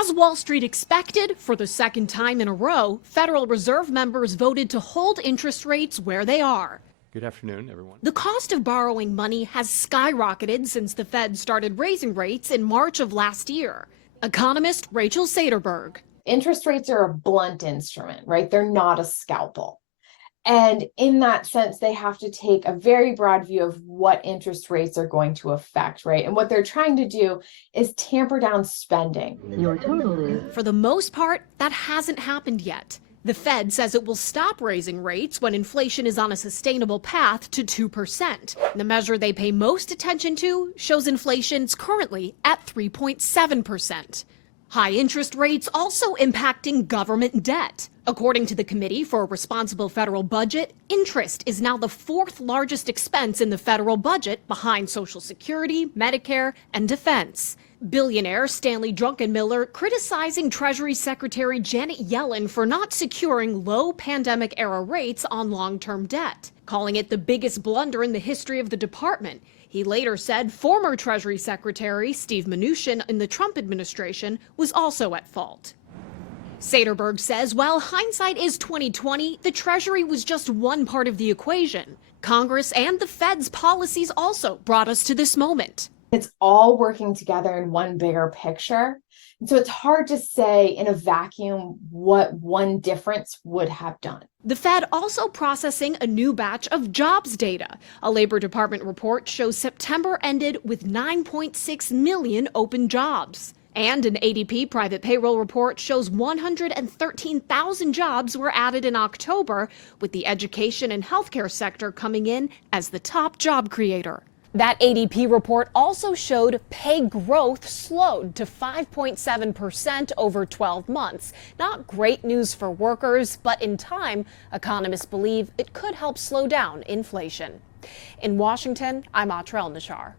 As Wall Street expected, for the second time in a row, Federal Reserve members voted to hold interest rates where they are. Good afternoon, everyone. The cost of borrowing money has skyrocketed since the Fed started raising rates in March of last year. Economist Rachel Saderberg. Interest rates are a blunt instrument, right? They're not a scalpel. And in that sense, they have to take a very broad view of what interest rates are going to affect, right? And what they're trying to do is tamper down spending. For the most part, that hasn't happened yet. The Fed says it will stop raising rates when inflation is on a sustainable path to 2%. The measure they pay most attention to shows inflation's currently at 3.7%. High interest rates also impacting government debt. According to the Committee for a Responsible Federal Budget, interest is now the fourth largest expense in the federal budget behind Social Security, Medicare, and defense. Billionaire Stanley Druckenmiller criticizing Treasury Secretary Janet Yellen for not securing low pandemic-era rates on long-term debt, calling it the biggest blunder in the history of the department. He later said former Treasury Secretary Steve Mnuchin in the Trump administration was also at fault. Saderberg says while hindsight is 20/20, the Treasury was just one part of the equation. Congress and the Fed's policies also brought us to this moment. It's all working together in one bigger picture. And so it's hard to say in a vacuum what one difference would have done. The Fed also processing a new batch of jobs data. A Labor Department report shows September ended with 9.6 million open jobs. And an ADP private payroll report shows 113,000 jobs were added in October, with the education and healthcare sector coming in as the top job creator. That ADP report also showed pay growth slowed to 5.7% over 12 months. Not great news for workers, but in time, economists believe it could help slow down inflation. In Washington, I'm Atrell Nashar.